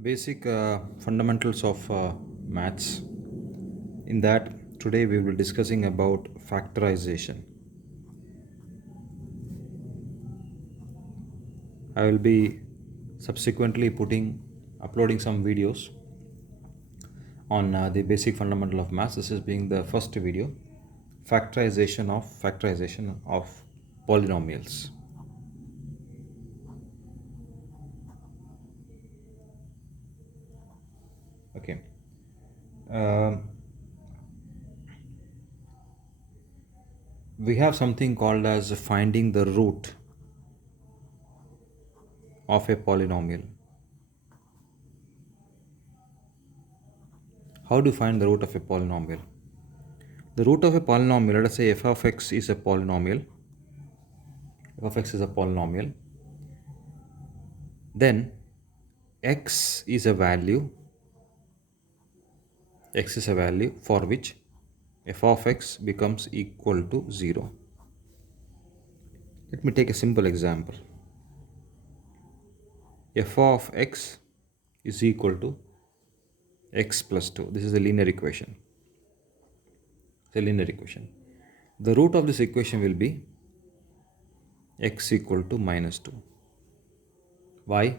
Basic fundamentals of maths. In that, today we will be discussing about factorization. I will be subsequently uploading some videos on the basic fundamental of maths. This is being the first video, factorization of polynomials. Okay. Um, we have something called as finding the root of a polynomial. How do you find the root of a polynomial? The root of a polynomial, let us say f of x is a polynomial. F of x is a polynomial. Then x is a value. X is a value for which f of x becomes equal to 0. Let me take a simple example. F of x is equal to x plus 2. This is a linear equation. It's a linear equation. The root of this equation will be x equal to minus 2. Why?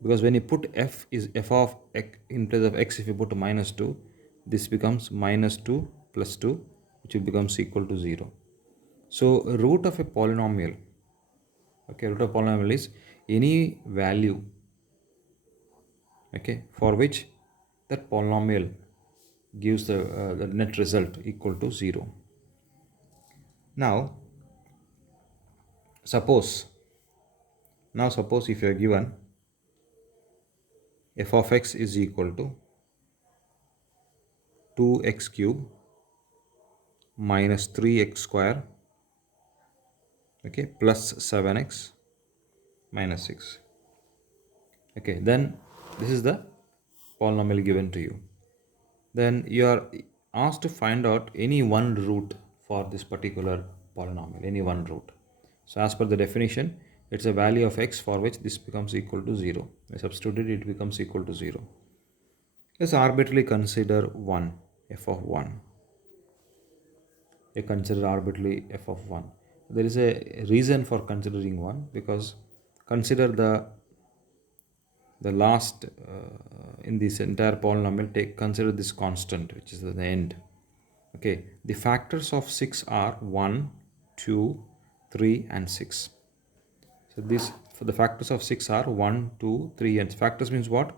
Because when you put f of x in place of x, if you put minus 2, this becomes minus 2 plus 2, which will becomes equal to 0. So root of a polynomial, okay, root of polynomial is any value, okay, for which that polynomial gives the net result equal to 0. Now suppose suppose if you are given f of x is equal to 2x cube minus 3x square, okay, plus 7x minus 6. Okay, then this is the polynomial given to you. Then you are asked to find out any one root for this particular polynomial, any one root. So as per the definition, it's a value of x for which this becomes equal to 0. I substituted it becomes equal to 0. Let's arbitrarily consider 1, f of 1. You consider arbitrarily f of 1. There is a reason for considering 1, because consider the last in this entire polynomial, take consider this constant which is at the end. Okay, the factors of 6 are 1, 2, 3 and 6. So this, for the factors of 6 are 1, 2, 3 and factors means what?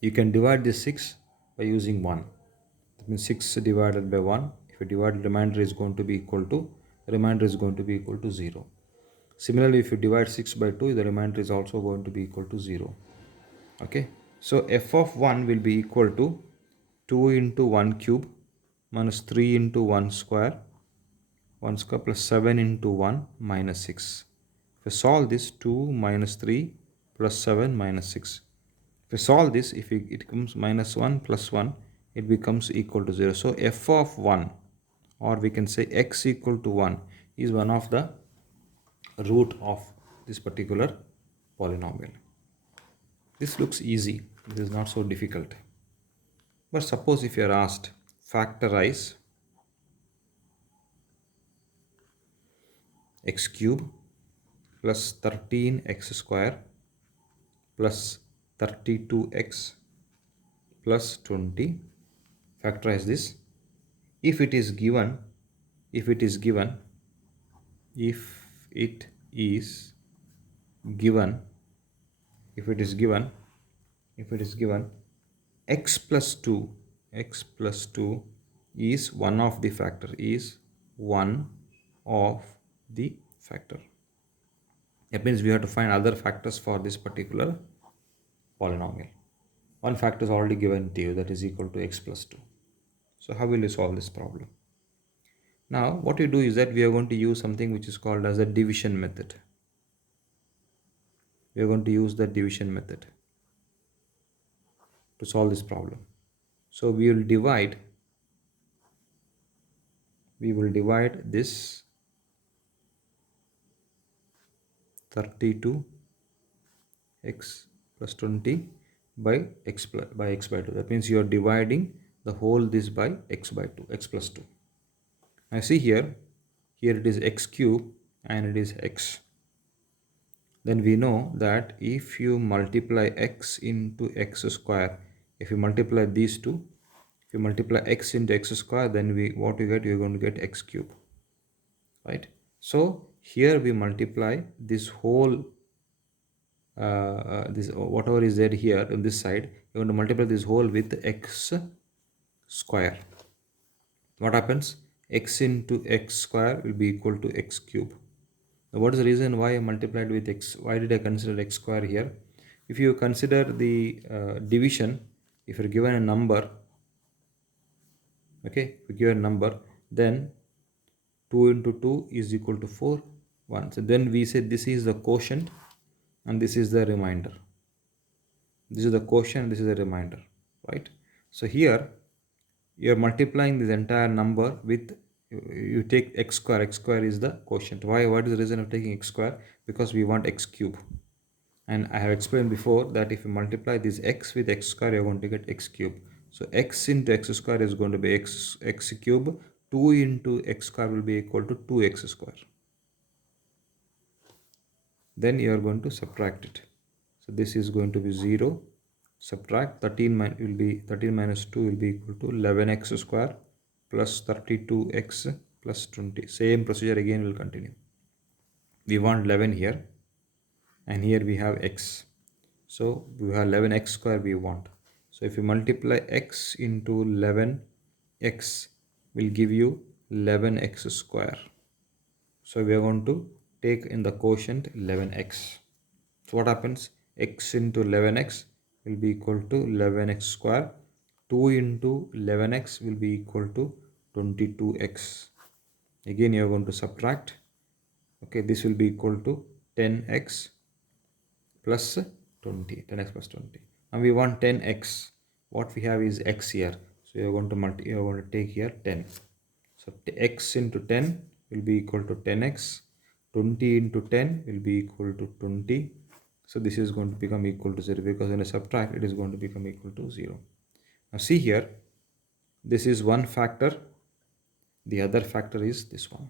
You can divide this 6 by using 1. That means 6 divided by 1. If you divide, remainder is going to be equal to 0. Similarly, if you divide 6 by 2, the remainder is also going to be equal to 0. Okay, so f of 1 will be equal to 2 into 1 cube minus 3 into 1 square plus 7 into 1 minus 6. If we solve this, 2 minus 3 plus 7 minus 6. If we solve this, if it comes minus 1 plus 1, it becomes equal to 0. So f of 1, or we can say x equal to 1, is one of the root of this particular polynomial. This looks easy. This is not so difficult. But suppose if you are asked, factorize x cube plus 13x square plus 32x plus 20. Factorize this. If it is given, if it is given, if it is given, if it is given, if it is given, x plus 2 is one of the factor, is one of the factor. That means we have to find other factors for this particular polynomial. One factor is already given to you, that is equal to x plus 2. So how will you solve this problem? Now what you do is that we are going to use something which is called as a division method. We are going to use the division method to solve this problem. So we will divide this 32x plus 20 by x by 2. That means you are dividing the whole this by x by 2, x plus 2. Now see here it is x cube and it is x. Then we know that if you multiply x into x square, if you multiply these two, if you multiply x into x square, then what you get, you're going to get x cube, right? So here we multiply this whole this whatever is there here on this side, you're going to multiply this whole with x square. What happens? X into x square will be equal to x cube. Now, what is the reason why I multiplied with x? Why did I consider x square here? If you consider the division, if you're given a number, okay, if you give a number, then 2 into 2 is equal to 4, 1. So then we say this is the quotient and this is the remainder. This is the quotient, this is the remainder, right? So here you are multiplying this entire number with, you take x square is the quotient. Why? What is the reason of taking x square? Because we want x cube. And I have explained before that if you multiply this x with x square, you're going to get x cube. So x into x square is going to be x cube. 2 into x square will be equal to 2x square. Then you are going to subtract it. So this is going to be 0. Subtract 13 will be 13 minus 2 will be equal to 11x square plus 32x plus 20. Same procedure again will continue. We want 11 here and here we have x. So we have 11x square we want. So if you multiply x into 11x will give you 11x square. So we are going to take in the quotient 11x. So what happens? X into 11x will be equal to 11x square. 2 into 11x will be equal to 22x. Again you are going to subtract. Okay, this will be equal to 10x plus 20. 10x plus 20. Now we want 10x. What we have is x here. So you are going to take here 10. So x into 10 will be equal to 10x. 20 into 10 will be equal to 20. So this is going to become equal to 0 because when I subtract it is going to become equal to 0. Now see here, this is one factor, the other factor is this one.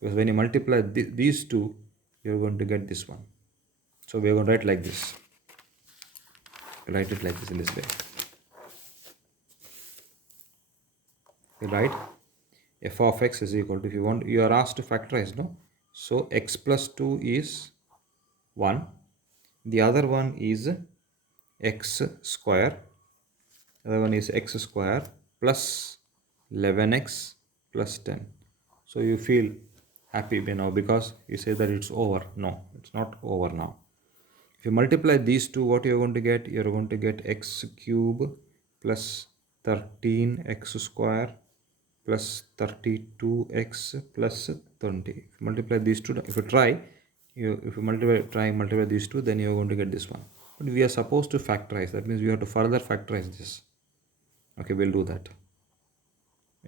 Because when you multiply these two, you're going to get this one. So we are going to write like this. Write it like this in this way. We write f of x is equal to, if you want, you are asked to factorize, no? So x plus 2 is 1. The other one is x square. The other one is x square plus 11x plus 10. So you feel happy now because you say that it's over. No, it's not over now. If you multiply these two, what you're going to get? You're going to get x cube plus 13x square plus 32x plus 20. If you multiply these two, if you try, if you multiply these two, then you're going to get this one. But we are supposed to factorize. That means we have to further factorize this. Okay, we'll do that.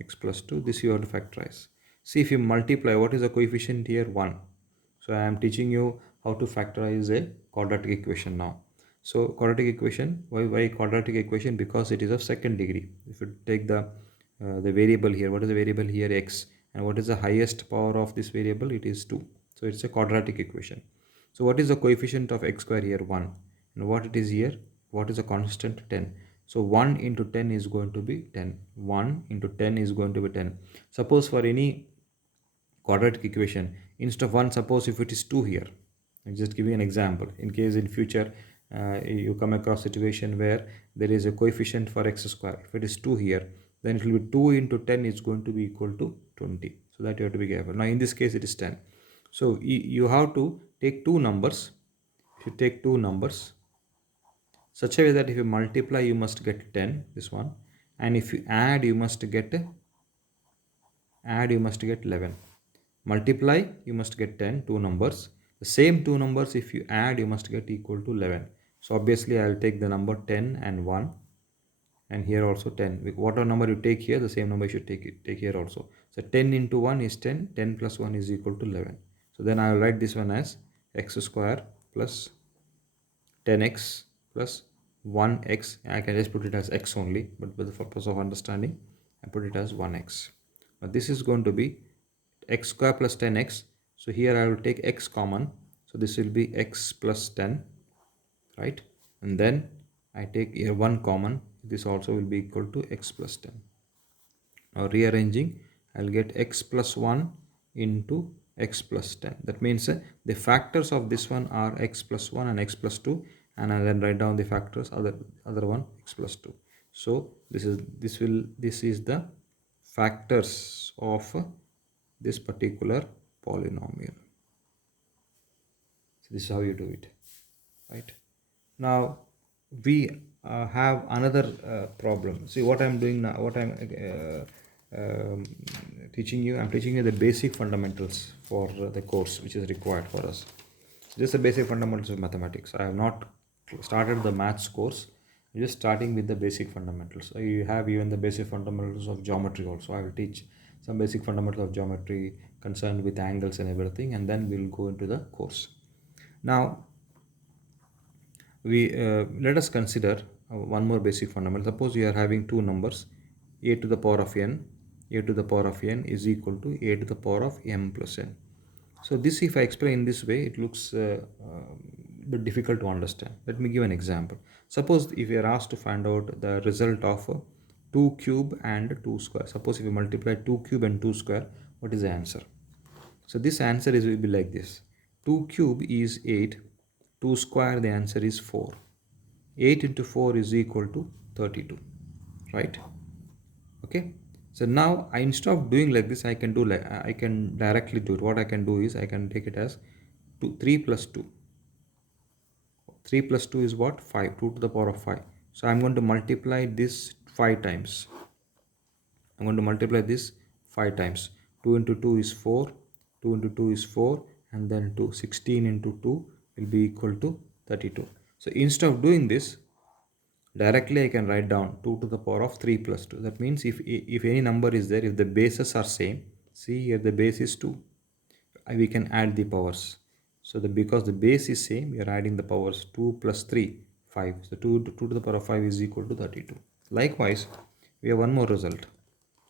X plus 2, this you have to factorize. See, if you multiply, what is the coefficient here? 1. So I am teaching you how to factorize a quadratic equation now. So quadratic equation, why quadratic equation? Because it is of second degree. If you take the variable here, what is the variable here? X. And what is the highest power of this variable? It is 2. So it's a quadratic equation. So what is the coefficient of x square here? 1. And what it is here? What is the constant? 10. So 1 into 10 is going to be 10. 1 into 10 is going to be 10. Suppose for any quadratic equation, instead of 1, suppose if it is 2 here. I'm just giving an example. In case in future you come across situation where there is a coefficient for x square. If it is 2 here, then it will be 2 into 10 is going to be equal to 20. So that you have to be careful. Now in this case it is 10. So you have to take two numbers. If you take two numbers, such a way that if you multiply you must get 10, this one, and if you add you must get 11. Multiply you must get 10, two numbers. The same two numbers if you add you must get equal to 11. So obviously I will take the number 10 and 1, and here also 10. Whatever number you take here, the same number you should take here also. So 10 into 1 is 10, 10 plus 1 is equal to 11. So then I will write this one as x square plus 10x plus 1x. I can just put it as x only, but for the purpose of understanding, I put it as 1x. Now this is going to be x square plus 10x. So here I will take x common. So this will be x plus 10, right? And then I take here 1 common. This also will be equal to x plus 10. Now rearranging, I'll get x plus 1 into x plus 10. That means the factors of this one are x plus 1 and x plus 2, and I'll then write down the factors other one x plus 2. So this is the factors of this particular polynomial. So this is how you do it, right? Now we have another problem. See what I'm doing now, what I'm teaching you. I'm teaching you the basic fundamentals for the course which is required for us. This is the basic fundamentals of mathematics. I have not started the maths course. I'm just starting with the basic fundamentals. So you have even the basic fundamentals of geometry also. I will teach some basic fundamentals of geometry concerned with angles and everything, and then we'll go into the course. Now we let us consider one more basic fundamental. Suppose we are having two numbers, a to the power of n. A to the power of n is equal to a to the power of m plus n. So this, if I explain this way, it looks a bit difficult to understand. Let me give an example. Suppose if we are asked to find out the result of 2 cube and 2 square. Suppose if we multiply 2 cube and 2 square, what is the answer? So this answer will be like this. 2 cube is 8. 2 square, the answer is 4. 8 into 4 is equal to 32. Right? Okay. So now instead of doing like this, I can directly do it. What I can do is I can take it as 3 plus 2. 3 plus 2 is what? 5. 2 to the power of 5. So I'm going to multiply this 5 times. I'm going to multiply this 5 times. 2 into 2 is 4. 2 into 2 is 4. And then 16 into 2 will be equal to 32. So instead of doing this, directly I can write down 2 to the power of 3 plus 2. That means if any number is there, if the bases are same, see here the base is 2. We can add the powers. So because the base is same, we are adding the powers. 2 plus 3, 5. So 2 to the power of 5 is equal to 32. Likewise, we have one more result.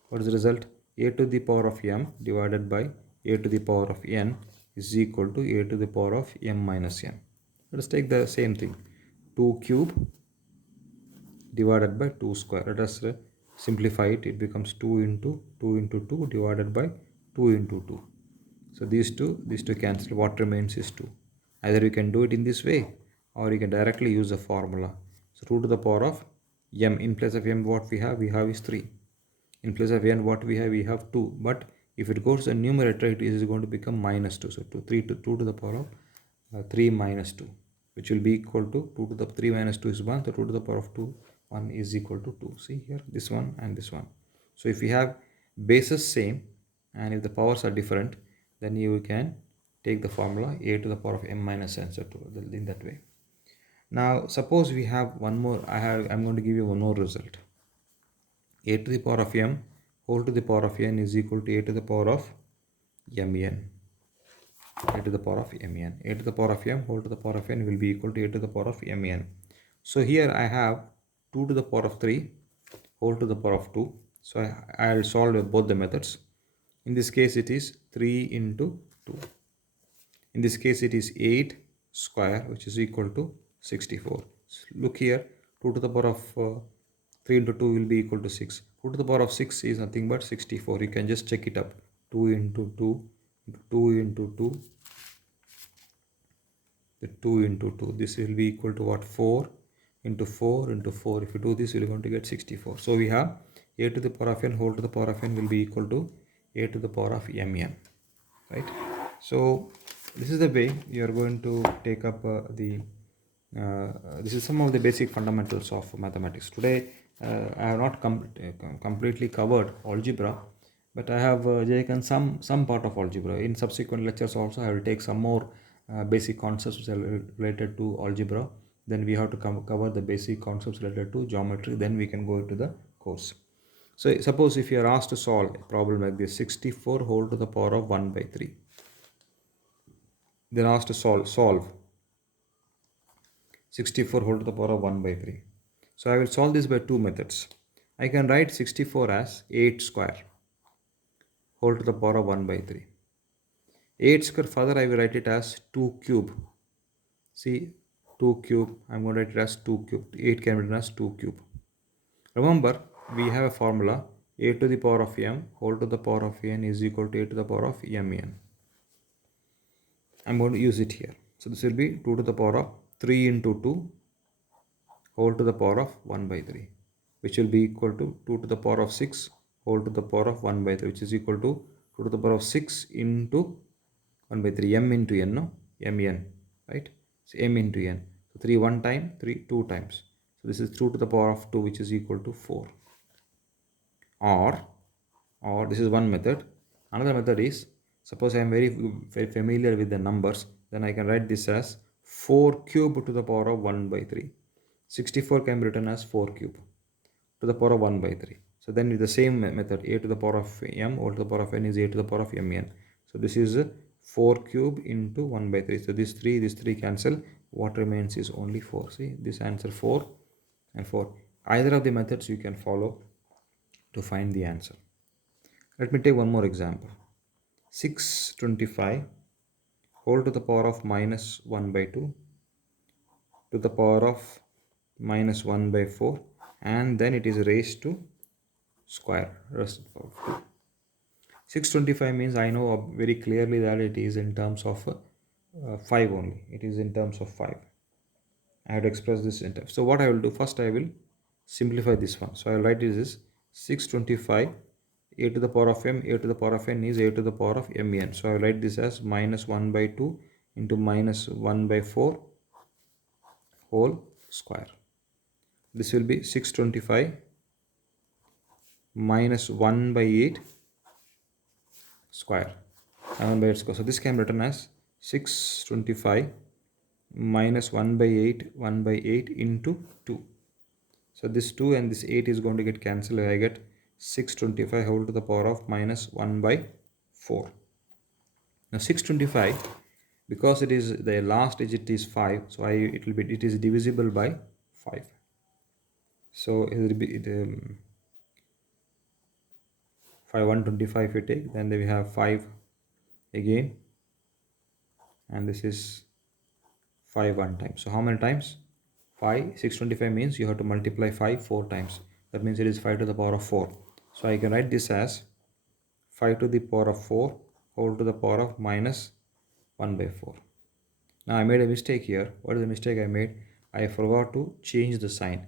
What is the result? A to the power of m divided by a to the power of n is equal to a to the power of m minus n. Let us take the same thing. 2 cube divided by 2 square. Let us simplify it. It becomes 2 into 2 divided by 2 into 2. So these two cancel. What remains is 2. Either you can do it in this way, or you can directly use the formula. So 2 to the power of m, in place of m what we have is 3. In place of n what we have 2. But if it goes to the numerator, it is going to become minus 2. So 2 to the power of 3 minus 2, which will be equal to 2 to the 3 minus 2 is 1. So 2 to the power of 1 is equal to 2. See here, this one and this one. So if we have bases same and if the powers are different, then you can take the formula a to the power of m minus n, so in that way. Now suppose we have one more. I'm going to give you one more result. A to the power of m whole to the power of n is equal to a to the power of mn. A to the power of mn. A to the power of m whole to the power of n will be equal to a to the power of mn. So here I have 2 to the power of 3 whole to the power of 2. So I'll solve both the methods. In this case it is 3 into 2. In this case it is 8 square, which is equal to 64. So look here, 2 to the power of 3 into 2 will be equal to 6. 2 to the power of 6 is nothing but 64. You can just check it up. 2 into 2 into 2 into 2. The 2 into 2. This will be equal to what? 4 into 4 into 4. If you do this, you're going to get 64. So we have a to the power of n whole to the power of n will be equal to a to the power of mn. Right? So this is the way you are going to take up this is some of the basic fundamentals of mathematics. Today I have not completely covered algebra, but I have taken some part of algebra. In subsequent lectures also I will take some more basic concepts which are related to algebra. Then we have to cover the basic concepts related to geometry. Then we can go into the course. So suppose if you are asked to solve a problem like this, 64 whole to the power of 1 by 3. Then asked to solve 64 whole to the power of 1 by 3. So I will solve this by two methods. I can write 64 as 8 square whole to the power of 1 by 3. 8 square, further I will write it as 2 cube. See, 2 cube, I'm going to write it as 2 cube. 8 can be written as 2 cube. Remember, we have a formula, a to the power of m whole to the power of n is equal to a to the power of mn. I'm going to use it here. So this will be 2 to the power of 3 into 2 whole to the power of 1 by 3, which will be equal to 2 to the power of 6 whole to the power of 1 by 3, which is equal to 2 to the power of 6 into 1 by 3, m into n, no? mn, right? So m into n. So 3 one time, 3 two times. So this is 2 to the power of 2, which is equal to 4. Or this is one method. Another method is, suppose I am very familiar with the numbers, then I can write this as 4 cube to the power of 1 by 3. 64 can be written as 4 cube to the power of 1 by 3. So then with the same method, a to the power of m or to the power of n is a to the power of mn. So this is 4 cube into 1 by 3. So this 3 cancel. What remains is only 4. See, this answer 4 and 4. Either of the methods you can follow to find the answer. Let me take one more example. 625 whole to the power of minus 1 by 2 to the power of minus 1 by 4, and then it is raised to square rest of 2. 625 means I know very clearly that it is in terms of 5 only. It is in terms of 5. I have to express this in terms. So what I will do, first I will simplify this one. So I will write this is 625 a to the power of m, a to the power of n is a to the power of mn. So I will write this as minus 1 by 2 into minus 1 by 4 whole square. This will be 625 minus 1 by 8 square and 1 by 8 square. So this can be written as 625 minus 1 by 8 1 by 8 into 2. So this 2 and this 8 is going to get cancelled. I get 625 whole to the power of minus 1 by 4. Now 625, because it is the last digit is 5, so it is divisible by 5. So it will be 5 125 if you take, then we have 5 again, and this is 5 one time. So how many times? 5. 625 means you have to multiply 5 4 times. That means it is 5 to the power of 4. So I can write this as 5 to the power of 4 whole to the power of minus 1 by 4. Now I made a mistake here. What is the mistake I made? I forgot to change the sign.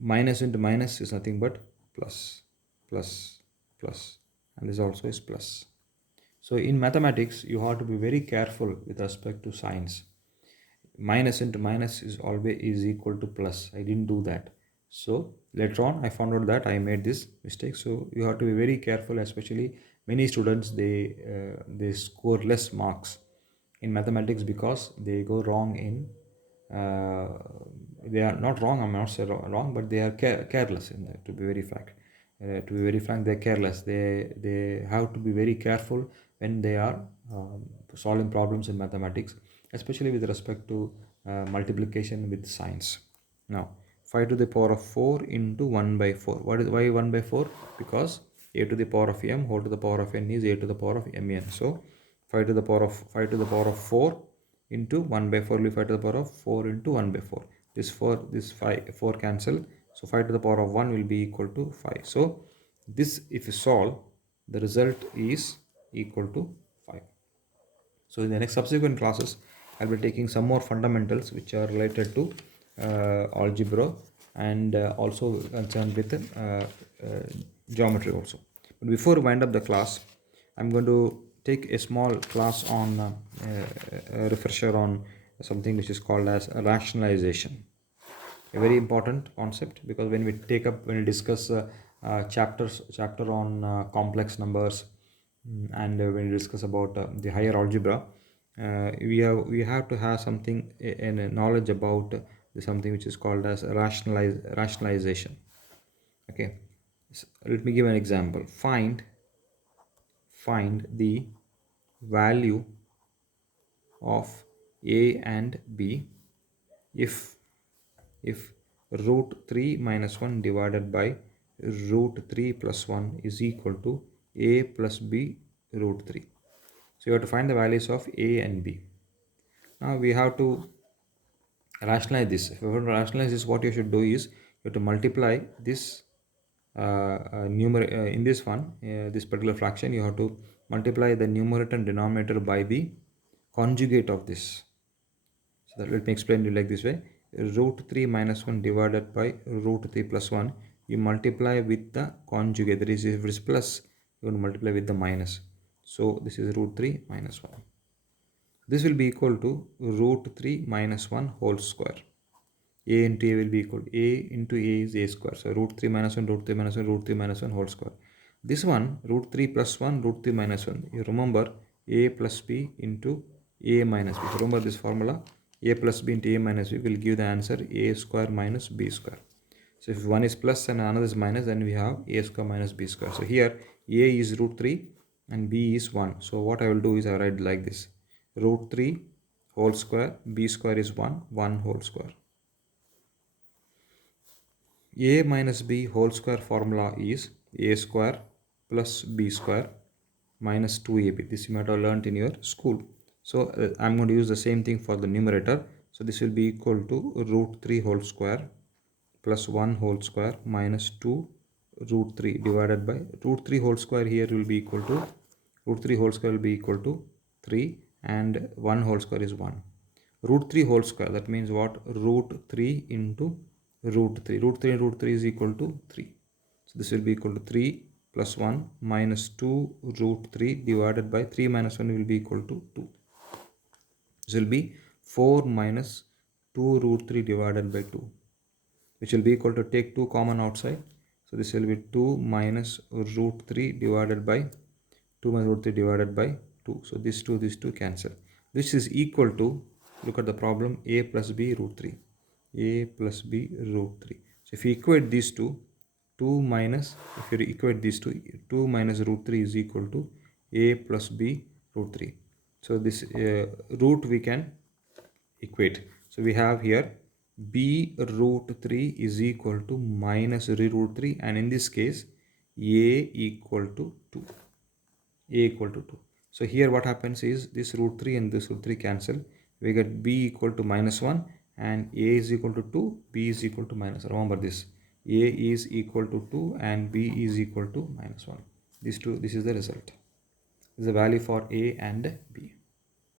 Minus into minus is nothing but plus, plus, plus, and this also is plus. So in mathematics, you have to be very careful with respect to signs. Minus into minus is always equal to plus. I didn't do that. So later on I found out that I made this mistake. So you have to be very careful, especially many students they score less marks in mathematics because they go wrong in they are not wrong, I'm not saying wrong, but they are careless in that. To be very frank, they're careless. They have to be very careful when they are solving problems in mathematics, especially with respect to multiplication with signs. Now 5 to the power of 4 into 1 by 4. Why 1 by 4? Because a to the power of m whole to the power of n is a to the power of mn. So 5 to the power of 4 into 1 by 4 will be 5 to the power of 4 into 1 by 4. This 4 cancel. So 5 to the power of 1 will be equal to 5. So this, if you solve, the result is equal to 5. So in the next subsequent classes, I'll be taking some more fundamentals which are related to algebra and also concerned with geometry also. But before we wind up the class, I'm going to take a small class on a refresher on something which is called as rationalization. A very important concept, because when we discuss chapter on complex numbers, and when we discuss about the higher algebra, we have to have something in knowledge about something which is called as rationalization. Okay, so let me give an example. Find the value of a and b if if root 3 minus 1 divided by root 3 plus 1 is equal to a plus b root 3. So you have to find the values of a and b. Now we have to rationalize this. If you want to rationalize this, what you should do is you have to multiply this in this one, this particular fraction, you have to multiply the numerator and denominator by the conjugate of this. So that, let me explain you like this way. Root 3 minus 1 divided by root 3 plus 1, you multiply with the conjugate, that is, if it is plus, you want to multiply with the minus. So this is root 3 minus 1. This will be equal to root 3 minus 1 whole square. A into A will be equal to A into A is A square. So root 3 minus 1, root 3 minus 1, root 3 minus 1 whole square. This one, root 3 plus 1, root 3 minus 1. You remember A plus B into A minus B. So remember this formula. A plus B into A minus B will give the answer A square minus B square. So if one is plus and another is minus, then we have A square minus B square. So here A is root 3 and B is 1. So what I will do is I write like this. Root 3 whole square, B square is 1, 1 whole square. A minus B whole square formula is A square plus B square minus 2AB. This you might have learnt in your school. So I'm going to use the same thing for the numerator. So this will be equal to root 3 whole square plus 1 whole square minus 2 root 3 divided by root 3 whole square. Here will be equal to root 3 whole square will be equal to 3 and 1 whole square is 1. Root 3 whole square, that means what? Root 3 into root 3. Root 3 and root 3 is equal to 3. So this will be equal to 3 plus 1 minus 2 root 3 divided by 3 minus 1 will be equal to 2. This will be 4 minus 2 root 3 divided by 2, which will be equal to, take 2 common outside. So this will be 2 minus root 3 divided by 2 minus root 3 divided by 2. So these two cancel. This is equal to, look at the problem, a plus b root 3. A plus b root 3. So if you equate these two, 2 minus, if you equate these two, 2 minus root 3 is equal to a plus b root 3. So this root we can equate. So we have here b root 3 is equal to minus root 3, and in this case a equal to 2. A equal to 2. So here what happens is this root 3 and this root 3 cancel. We get b equal to minus 1 and a is equal to 2, b is equal to minus. Remember this, a is equal to 2 and b is equal to minus 1. This is the result. This is the value for a and b.